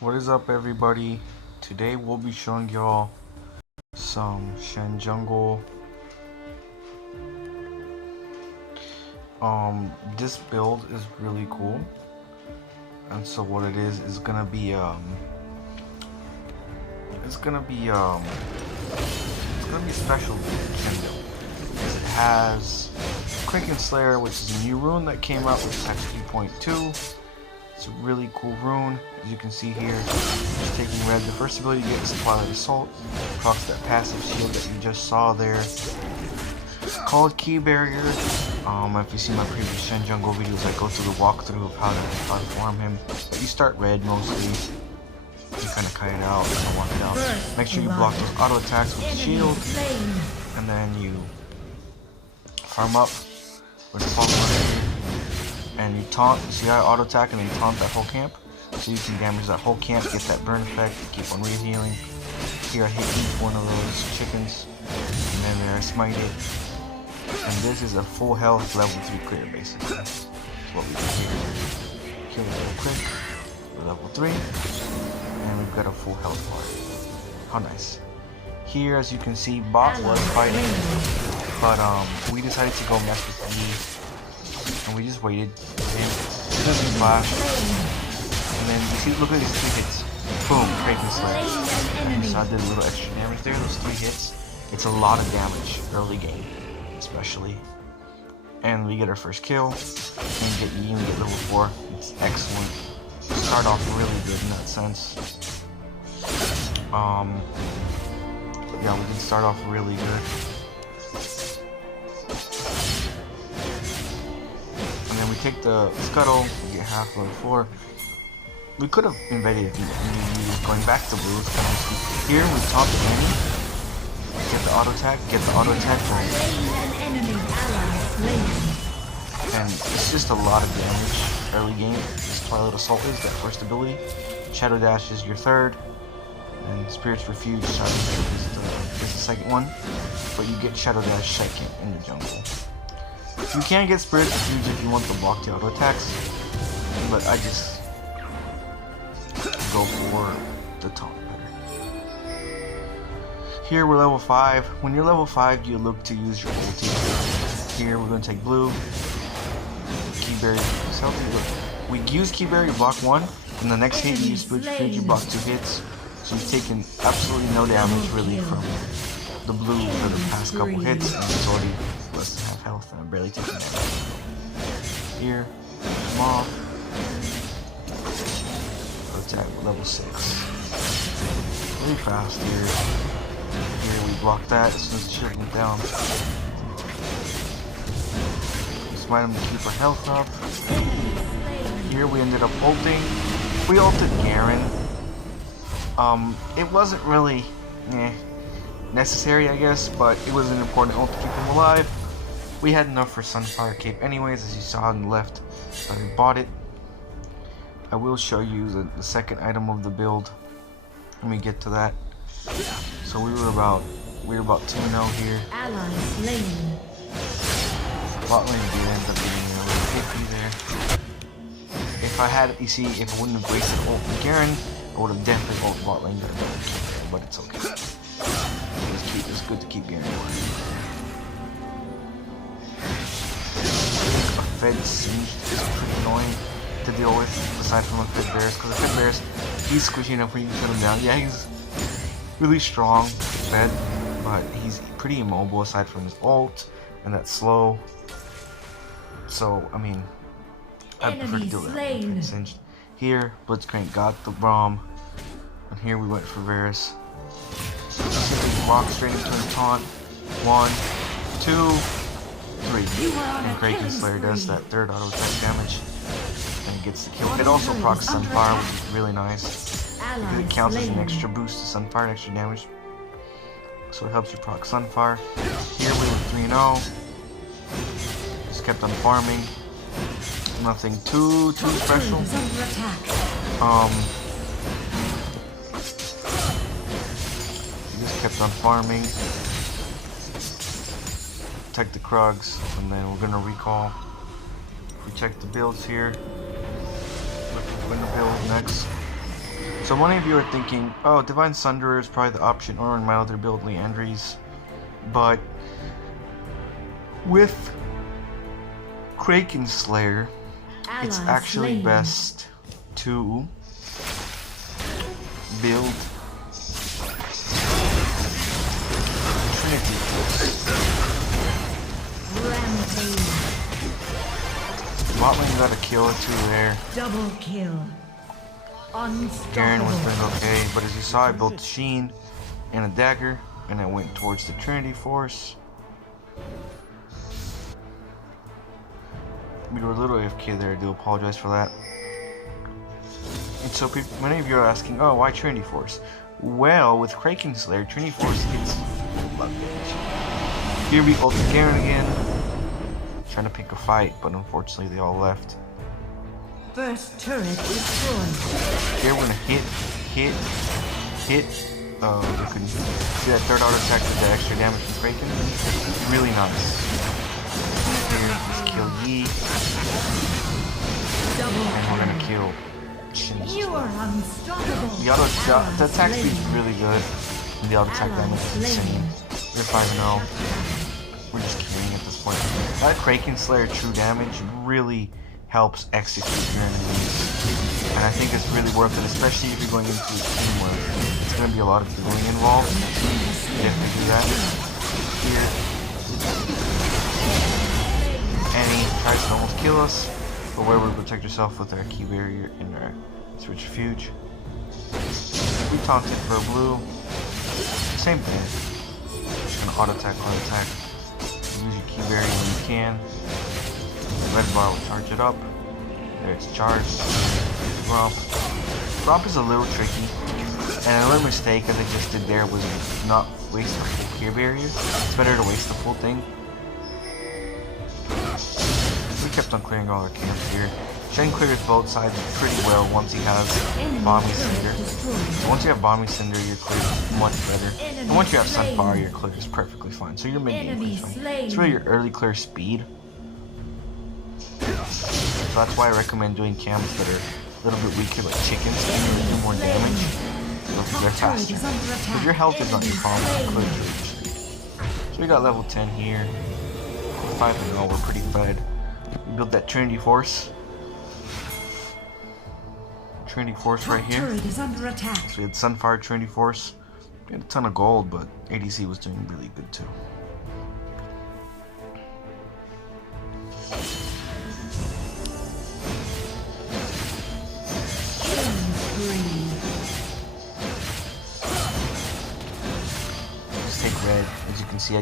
What is up, everybody? Today we'll be showing y'all some Shen jungle. This build is really cool, and so what it is gonna be it's gonna be a special Shen build. It has Kraken Slayer, which is a new rune that came out with patch 3.2. It's a really cool rune, as you can see here. Just taking red. The first ability you get is Twilight Assault. Procs that passive shield that you just saw there. It's called Key Barrier. If you see my previous Shen jungle videos, I go through the walkthrough of how to farm him. You start red mostly. You kind of kite it out, kind of walk it out. Make sure you block those auto attacks with the shield, and then you farm up with the follower. And you taunt, see how I auto attack and then taunt that whole camp? So you can damage that whole camp, get that burn effect, keep on re-healing. Here I hit each one of those chickens, and then there I smite it. And this is a full health level 3 clear basically. That's what we do here. Kill it real quick, level 3, and we've got a full health bar. How nice. Here, as you can see, bot was fighting, but we decided to go mess with E. And we just waited for him. It doesn't flash. And then you see, look at these 3 hits. Boom, Kraken Slayer. And so I did a little extra damage there, those 3 hits. It's a lot of damage, early game, especially. And we get our first kill. And get E and get level 4. It's excellent. Start off really good in that sense. Yeah, we did start off really good. We take the scuttle, we get half level 4. We could have invaded going back to blue. It's kind of risky. Here we taunt the enemy, get the auto attack, and it's just a lot of damage early game. This Twilight Assault is that first ability. Shadow Dash is your third, and Spirit's Refuge is the second one. But you get Shadow Dash second in the jungle. You can get Spirit Refuge if you want to block the auto attacks, but I just go for the taunt better. Here we're level 5. When you're level 5, you look to use your ulti. Here we're going to take blue. Key Barrier is healthy. We use Key Barrier, block 1, and the next hit you use Spirit Refuge, you block 2 hits. So you've taken absolutely no damage really from the blue for the past couple hits, and it's already less than half health, and I'm barely taking damage. Here, come off. Attack level 6. Really fast here. Here we block that as soon as the shield went down. Smite him to keep our health up. Here we ended up ulting. We ulted Garen. It wasn't really necessary, I guess, but it was an important ult to keep him alive. We had enough for Sunfire Cape anyways, as you saw on the left, so we bought it. I will show you the second item of the build when we get to that. So we were about 2-0 here. Bot lane did end up getting a little iffy there. If I had, you see, if I wouldn't have wasted ult with Garen, I would have definitely ult bot lane, but it's okay. It's good to keep Garen alive. Fed Siege is pretty annoying to deal with, aside from the Fed Bears, because the Fed Bears, he's squishy enough where you can put him down. Yeah, he's really strong, Fed, but he's pretty immobile aside from his ult, and that's slow. So, I mean, I prefer to deal with that Singed. Here, Blitzcrank got the Braum, and here we went for Varus. Walk straight into a taunt. 1, 2, 3. And Kraken Slayer does that third auto attack damage and gets the kill. It also procs Sunfire, which is really nice because it counts as an extra boost to Sunfire, extra damage. So it helps you proc Sunfire. Here we were 3-0. Just kept on farming. Nothing too special. Just kept on farming. Protect the Krugs, and then we're gonna recall. We check the builds here. Look, we're gonna build next. So many of you are thinking, oh, Divine Sunderer is probably the option, or in my other build, Leandries. But with Kraken Slayer, it's actually best to build Trinity. Bot lane got a kill or two there. Double kill. Garen was doing okay, but as you saw, I built Sheen and a dagger, and I went towards the Trinity Force. We were a little AFK there, I do apologize for that. And so many of you are asking, oh, why Trinity Force? Well, with Kraken Slayer, Trinity Force gets blood damage. Here we ult Garen again. Trying to pick a fight, but unfortunately they all left. First turret destroyed. Here we're gonna hit. You can see that third auto attack with the extra damage from Kraken. Really nice. Here, let's kill Yi. And we're gonna kill Shen. You are unstoppable. The attack speed is really good. And the auto attack damage is insane. We're 5-0. We're just killing at this point. That Kraken Slayer true damage really helps execute your enemies. And I think it's really worth it, especially if you're going into a team where it's going to be a lot of healing involved. Definitely do that. Here. Annie tries to almost kill us, but we're able to protect yourself with our key barrier and our switch. We taunted for a blue. Same thing. Just gonna auto attack. Use your key barrier when you can. Red bar will charge it up. There it's charged. Gromp. Gromp is a little tricky. And another mistake that I just did there was not waste the full key barrier. It's better to waste the full thing. We kept on clearing all our camps here. Shen clears both sides pretty well once he has Bombing Cinder. Once you have Bombing Cinder, your clear is much better. And once you have Sunfire, your clear is perfectly fine. So your mid-game clear is fine. It's really your early clear speed. So that's why I recommend doing camps that are a little bit weaker, like chickens, and do more damage. So they're faster. Because your health is not your problem, clear speed. So we got level 10 here. 5-0, we're pretty fed. We built that Trinity Force. Trinity Force right here. So we had Sunfire, Trinity Force. We had a ton of gold, but ADC was doing really good too. Just take red. As you can see,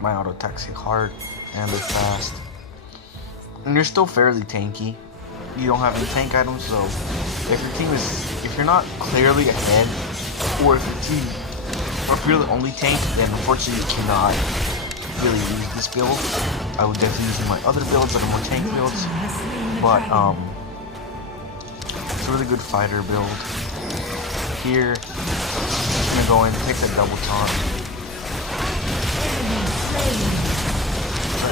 my auto attacks hit hard and they're fast. And you're still fairly tanky. You don't have any tank items, so if you're not clearly ahead, or if you're the only tank, then unfortunately you cannot really use this build. I would definitely use my other builds that are more tank builds, but it's a really good fighter build. Here, I'm gonna go in, take that double taunt.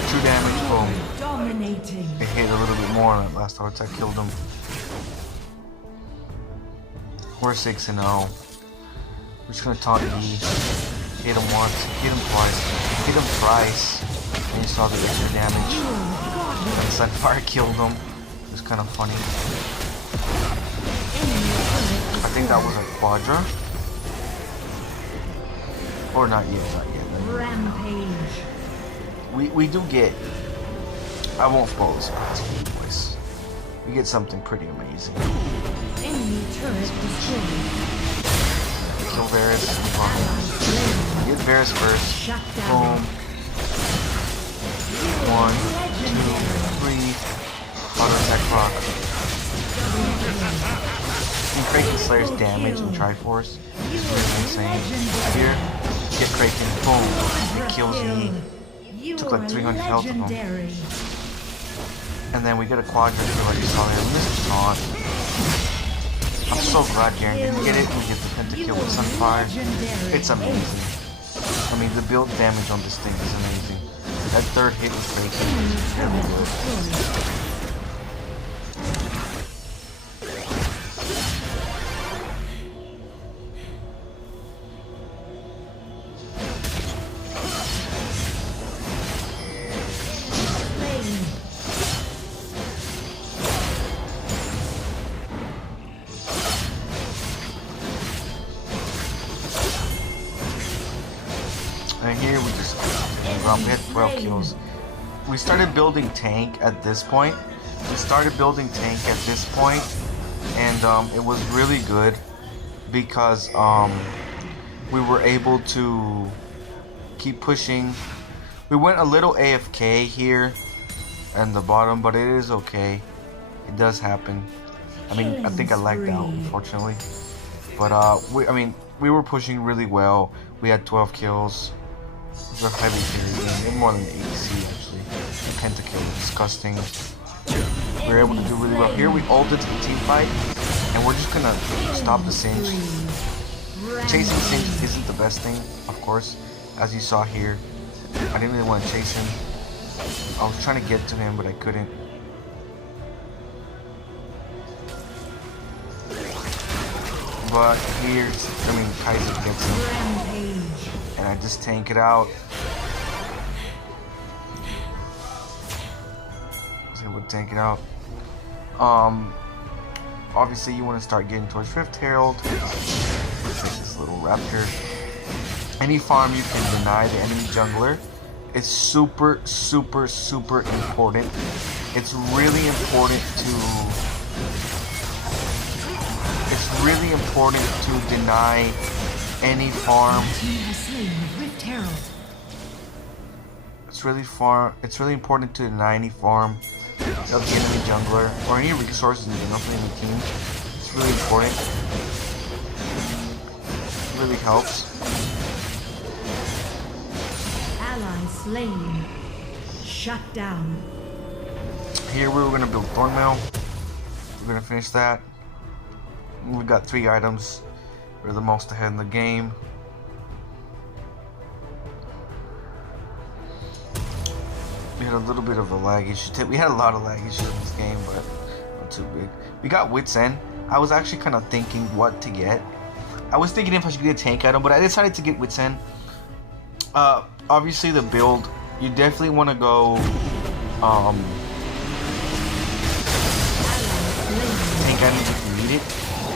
2 damage, boom. It hit a little bit more, and that last auto attack killed him. We're 6-0. We're just gonna taunt E. Hit him once, hit him twice, hit him thrice, and you saw the extra damage. And Sunfire killed him. It was kind of funny. I think that was a Quadra. Or not yet. Rampage. We do get, I won't spoil this anyways. We get something pretty amazing. Enemy turret destroyed. Kill Varus. Get Varus first. Boom. 1, 2, 3. Auto attack proc. And Kraken Slayer's damage in Triforce is really insane. Here, get Kraken. Boom. It kills me. Took like 300 health of him. And then we get a Quadra like you saw there. Mr. Taunt. I'm so glad Garen didn't get it. We get the Pentakill with Sunfire. It's amazing. I mean, the build damage on this thing is amazing. That third hit was crazy. We had 12 kills. We started building tank at this point. And it was really good because we were able to keep pushing. We went a little AFK here in the bottom, but it is okay. It does happen. I mean, I think I lagged out, unfortunately. But we were pushing really well. We had 12 kills. It was a heavy carry game, more than 80 actually. Pentakill was disgusting. We were able to do really well. Here we ulted to the team fight, and we're just gonna stop the Singe. Chasing Singe isn't the best thing, of course, as you saw here. I didn't really want to chase him. I was trying to get to him, but I couldn't. But here's, Kaiser gets him, and I just tank it out. We'll tank it out. Obviously you want to start getting towards Rift Herald. Let's take this little raptor. Any farm you can deny the enemy jungler is super, super, super important. It's really important to deny any farm. It's really important to deny any farm of the enemy jungler or any resources in general for the team. It's really important. It really helps. Ally slain. Shut down. Here we were gonna build Thornmail. We're gonna finish that. We got 3 items. We're the most ahead in the game. We had a little bit of a lag issue. We had a lot of lag issues in this game, but not too big. We got Wit's End. I was actually kind of thinking what to get. I was thinking if I should get a tank item, but I decided to get Wit's End. Obviously the build, you definitely want to go tank item if you need it.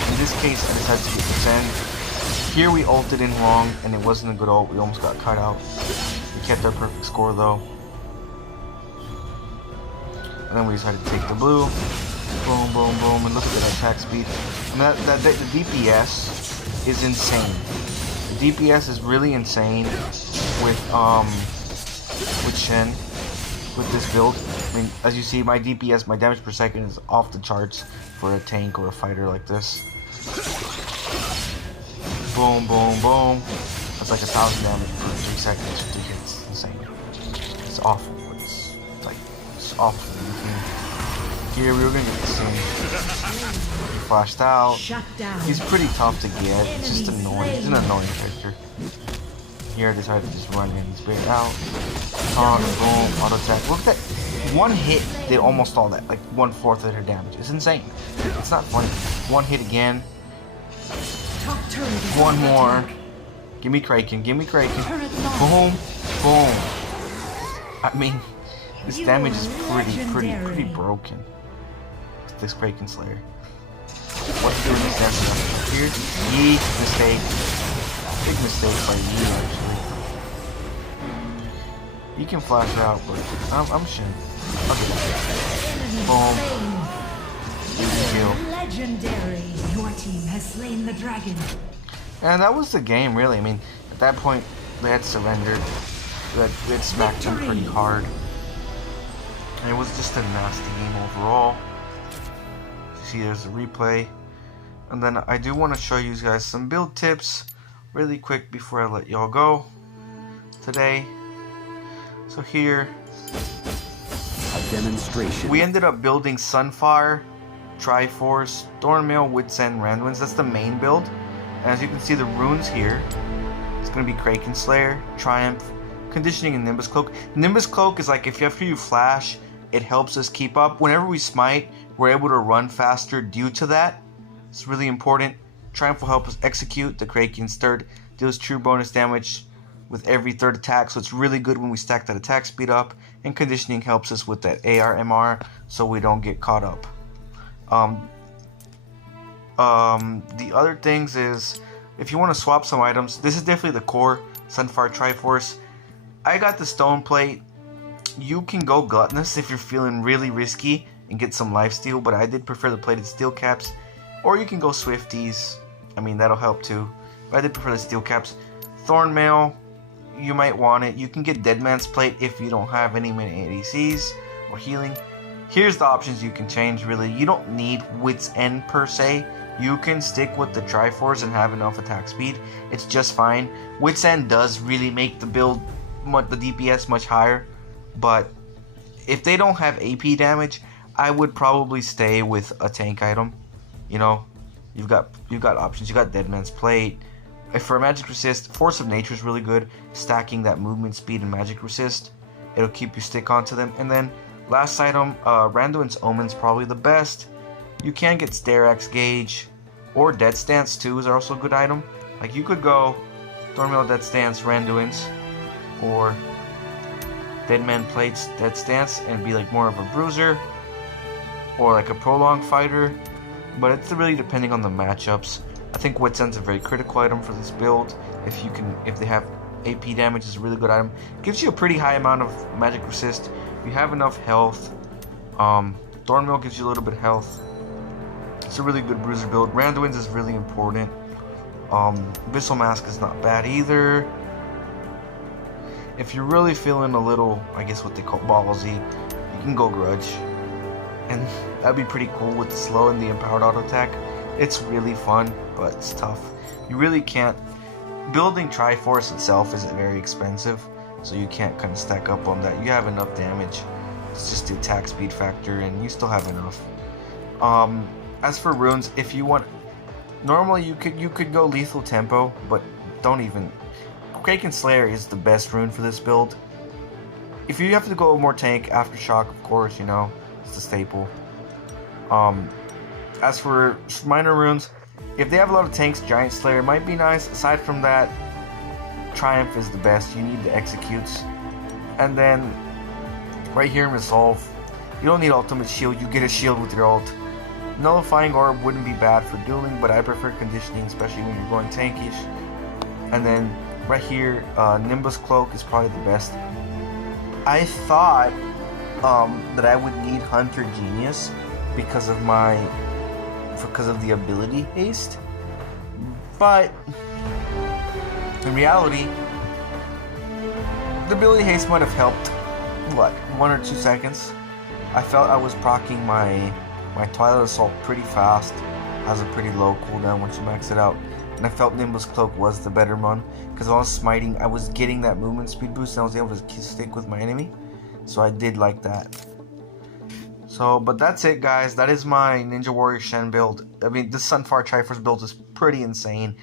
In this case, I decided to get Wit's End. Here we ulted in wrong, and it wasn't a good ult. We almost got cut out. We kept our perfect score though. And then we decided to take the blue. Boom, boom, boom, and look at that attack speed. And the DPS is insane. The DPS is really insane with Shen, with this build. I mean, as you see, my DPS, my damage per second is off the charts for a tank or a fighter like this. Boom, boom, boom. That's like 1,000 damage per 3 seconds to hit. It's insane. It's awful. It's awful. Here we were gonna get the Singe. He flashed out. He's pretty tough to get. It's just annoying. He's an annoying character. Here I decided to just run in, spit out. Boom, auto attack. Look at that. One hit did almost all that, like 1/4 of her damage. It's insane. It's not funny. One hit again. One more. Give me Kraken. Give me Kraken. Boom, boom. I mean, this damage is pretty broken. This Kraken Slayer. What's doing this damage? Here's Yi mistake. Big mistake by Yi actually. You can flash out, but I'm Shen. Okay. Boom. Easy kill. Legendary. Your team has slain the dragon. And that was the game, really. I mean, at that point, they had surrendered. We had smacked them pretty hard. And it was just a nasty game overall. See, there's a replay. And then I do want to show you guys some build tips really quick before I let y'all go today. So here, a demonstration. We ended up building Sunfire, Triforce, Thornmail, Wit's End, Randwins. That's the main build. And as you can see, the runes here, it's going to be Kraken Slayer, Triumph, Conditioning, and Nimbus Cloak. Nimbus Cloak is like, if after you flash, it helps us keep up. Whenever we smite, we're able to run faster due to that. It's really important. Triumph will help us execute. The Kraken's third deals true bonus damage with every third attack, so it's really good when we stack that attack speed up. And Conditioning helps us with that AR/MR, so we don't get caught up. The other things is, if you want to swap some items, this is definitely the core Sunfire Triforce. I got the stone plate. You can go gluttonous if you're feeling really risky and get some lifesteal, but I did prefer the plated steel caps. Or you can go swifties. I mean, that'll help too. But I did prefer the steel caps. Thornmail, you might want it. You can get Deadman's Plate if you don't have any many ADCs or healing. Here's the options you can change, really. You don't need Wit's End per se. You can stick with the Triforce and have enough attack speed. It's just fine. Wit's End does really make the build, the DPS much higher. But if they don't have AP damage, I would probably stay with a tank item. You know, you've got options. You got Deadman's Plate. For magic resist, Force of Nature is really good. Stacking that movement speed and magic resist, it'll keep you stick onto them. And then last item, Randuin's Omen's probably the best. You can get Sterax Gauge or Dead Stance too is also a good item. Like you could go Thornmail, Dead Stance, Randuin's, or Deadman Plates, Dead Stance, and be like more of a bruiser or like a prolonged fighter. But it's really depending on the matchups. I think Wit's End's a very critical item for this build. If they have AP damage, is a really good item. Gives you a pretty high amount of magic resist. You have enough health. Thornmail gives you a little bit of health. It's a really good bruiser build. Randuin's is really important. Abyssal Mask is not bad either. If you're really feeling a little, I guess what they call ballsy, you can go Grudge. And that'd be pretty cool with the slow and the empowered auto attack. It's really fun, but it's tough. You really can't. Building Triforce itself isn't very expensive, so you can't kind of stack up on that. You have enough damage. It's just the attack speed factor, and you still have enough. As for runes, if you want, normally you could go lethal tempo, but don't even. Kraken Slayer is the best rune for this build. If you have to go more tank, Aftershock, of course, you know, it's the staple. As for minor runes, if they have a lot of tanks, Giant Slayer might be nice. Aside from that, Triumph is the best. You need the executes. And then, right here in Resolve, you don't need Ultimate Shield. You get a shield with your ult. Nullifying Orb wouldn't be bad for dueling, but I prefer Conditioning, especially when you're going tankish. And then, right here, Nimbus Cloak is probably the best. I thought that I would need Hunter Genius because of the ability haste, but in reality, the ability haste might have helped, what, 1 or 2 seconds. I felt I was proccing my Twilight Assault pretty fast. It has a pretty low cooldown once you max it out, and I felt Nimbus Cloak was the better one, because I was smiting, I was getting that movement speed boost, and I was able to stick with my enemy, so I did like that. So, but that's it, guys. That is my Ninja Warrior Shen build. I mean, this Sunfire Triforce build is pretty insane.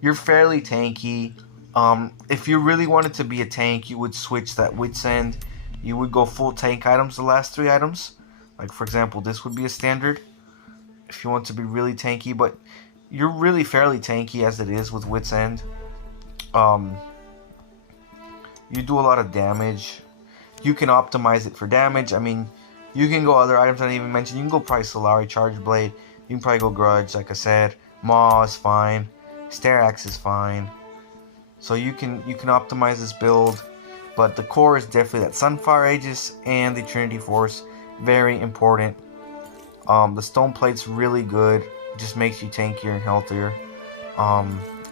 You're fairly tanky. If you really wanted to be a tank, you would switch that Wit's End. You would go full tank items, the last 3 items. Like, for example, this would be a standard. If you want to be really tanky, but you're really fairly tanky as it is with Wit's End. You do a lot of damage. You can optimize it for damage. I mean, you can go other items I didn't even mention. You can go probably Solari Charge Blade. You can probably go Grudge, like I said. Maw is fine. Sterax is fine. So you can optimize this build. But the core is definitely that Sunfire Ageis and the Trinity Force. Very important. The Stone Plate's really good. It just makes you tankier and healthier.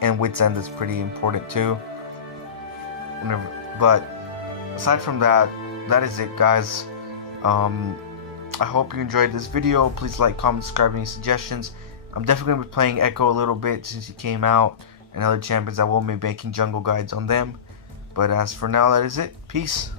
And Wit's End is pretty important too. But aside from that, that is it, guys. I hope you enjoyed this video. Please like, comment, subscribe, any suggestions. I'm definitely going to be playing Echo a little bit since he came out, and other champions. I will be making jungle guides on them. But as for now, that is it. Peace.